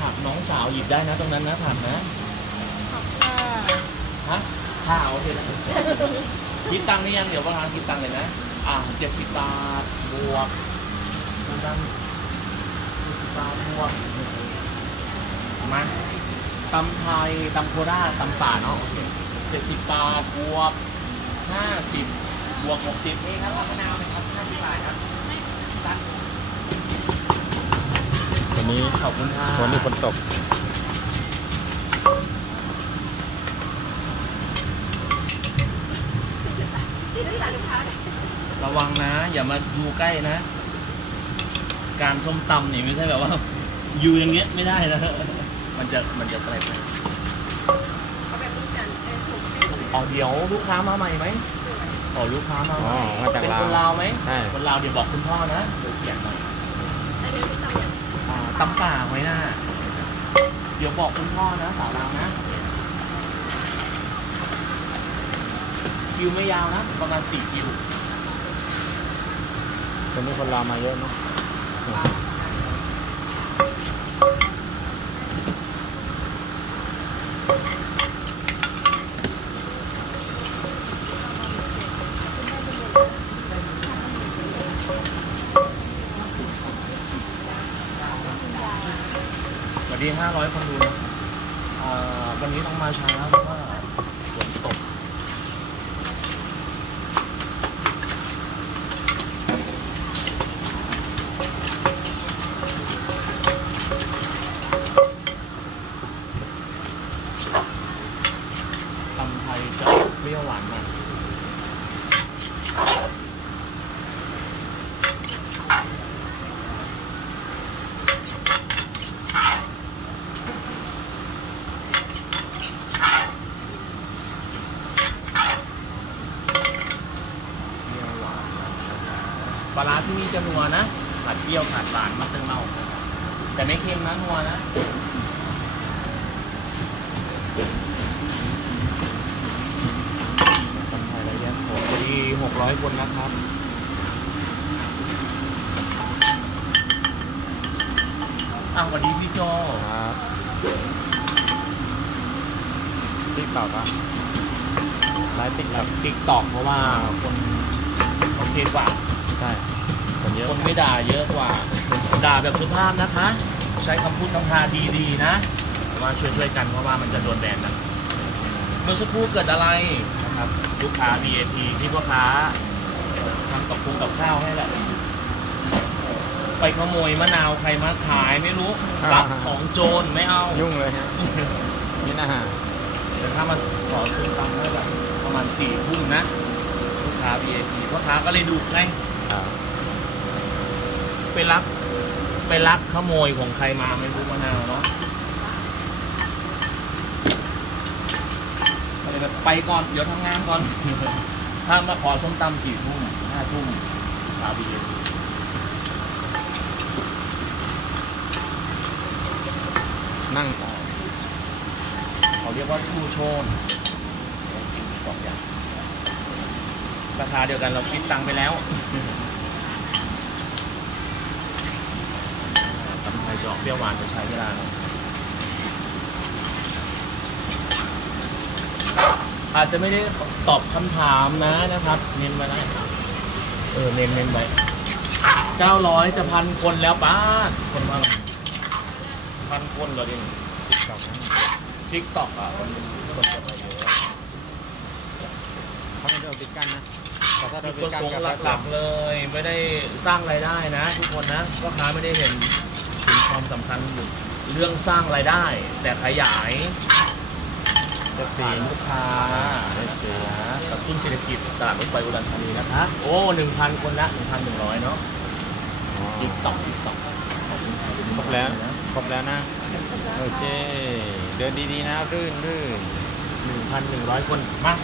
ผักน้องสาวหยิบได้นะตรงนั้นนะผักนะขอบค่ะฮะข้าวโอเคนะคิดตังค์นี่ยังเดี๋ยวประธานคิดตังค์เลยนะ อ่าเจ็ดสิบบาทบวกคิดตังค์เจ็ดสิบบาทบวกมาตำไทยตำโคราชตำป่าเนาะโอเคเจ็ดสิบบาทบวกห้าสิบบวกหกสิบนี่ครับเอามะนาวเลยครับห้าสิบบาทครับตัด วั นนี้ขอบคุณค่ะวันนี้ฝนตก ระวังนะ อย่ามาอยู่ใกล้นะ การส้มตำนี่ไม่ใช่แบบว่า อยู่อย่างเงี้ยไม่ได้นะ มันจะมันจะอะไรไปเอาแบบนี้กันเออถูกไม่ถูกอ๋อเดี๋ยวลูกค้ามาใหม่ไหมอ๋อลูกค้ามาใหอ๋อม่มาจากเป็นลาควนลาวไหมใช่ คนลาวเดี๋ยวบอกคุณพ่อนะเดี๋ยวเขียนหน่อยอันนี้ที่ทำอย่าง อ่าตำป่าไว้หน้า เดี๋ยวบอกคุณพ่อนะสาวเรานะ คิวไม่ยาวนะ ประมาณสี่คิววันนี้คนลาวมาเยอะเนาะ ห้าร้อยคนดูนะอ่าวันนี้ต้องมาช้าเพราะว่าฝนตกตำไทยจะเปรี้ยวหวานมันเปรี้ยวหวานมันป ลาร้าที่นี่จะนัวนะผัดเปรี้ยวผัดหวานมันเติมเมาแต่ไม่เค็มนะนัวนะคนไทยระยะโหดพอดีหกร้อยคนนะครับอะสวัสดีพี่โจครับติ๊กตอกอะไลฟ์ติ๊กตอกติ๊กตอกเพราะว่าคนโอเคกว่า ใช่คนเยอะคนไม่ด่าเยอะกว่า ด่าแบบสุภาพนะคะ ใช้คำพูดคำพาดีๆนะแต่ว่าช่วยๆกันเพราะว่ามันจะโดนแบนนะเมื่อสักครู่เกิดอะไรนะครับลูกค้า VAT ที่พ่อค้าทำกับพุงกับข้าวให้แหละ ไปขโมยมะนาวใครมาขายไม่รู้รับของโจรไม่เอา ยุ่งเลยฮะนี่นะฮะแต่ถ้ามาขอซื้อตังค์ได้แบบประมาณสี่ทุ่มนะ ลูกค้า VIP พ่อค้าก็เลยดูไงครับ ไปรัก ไปรักขโมยของใครมาไม่รู้มะนาวเนาะก็เลยแบบไปก่อน เดี๋ยวทำงานก่อน ถ้ามาขอส้มตำสี่ทุ่มห้าทุ่มลา VIP นั่งต่อเขาเรียกว่าชูโชนกินสองอย่าง ราคาเดียวกันเราคิดตังค์ไปแล้วตำไทยจะออกเปรี้ยวหวานจะใช้เวลาหน่อยอาจจะไม่ได้ตอบคำถามนะนะครับ เน้นไว้ได้เออเน้นเน้นไว้เก้าร้อยจะพันคนแล้วป้าดคนว่าพันคนเหรอดิติ๊กตอกนะทิกตอกอะคนคนจะมาเยอะ เขาไม่ได้เอาติ๊กกันนะ แต่ถ้าจุเราดติ๊ปกระกันสงค์กับหลักๆเลย ไม่ได้สร้างรายได้นะ ทุกคนนะพ่อค้าไม่ได้เห็นถึงความสำคัญเรื่องสร้างรายได้ แต่ขยายเอฟซีฐานลูกค้านะคะกระตุ้นเศรษฐกิจตลาดรถไฟอุดรธานีนะคะ โอ้หนึ่งพันคนละหนึ่งพันหนึ่งร้อยเนาะทิกตอกทิกตอกครบแล้วครบแล้วนะ โอเค เดินดีๆนะ รื่นรื่นหนึ่งพันหนึ่งร้อยคน มา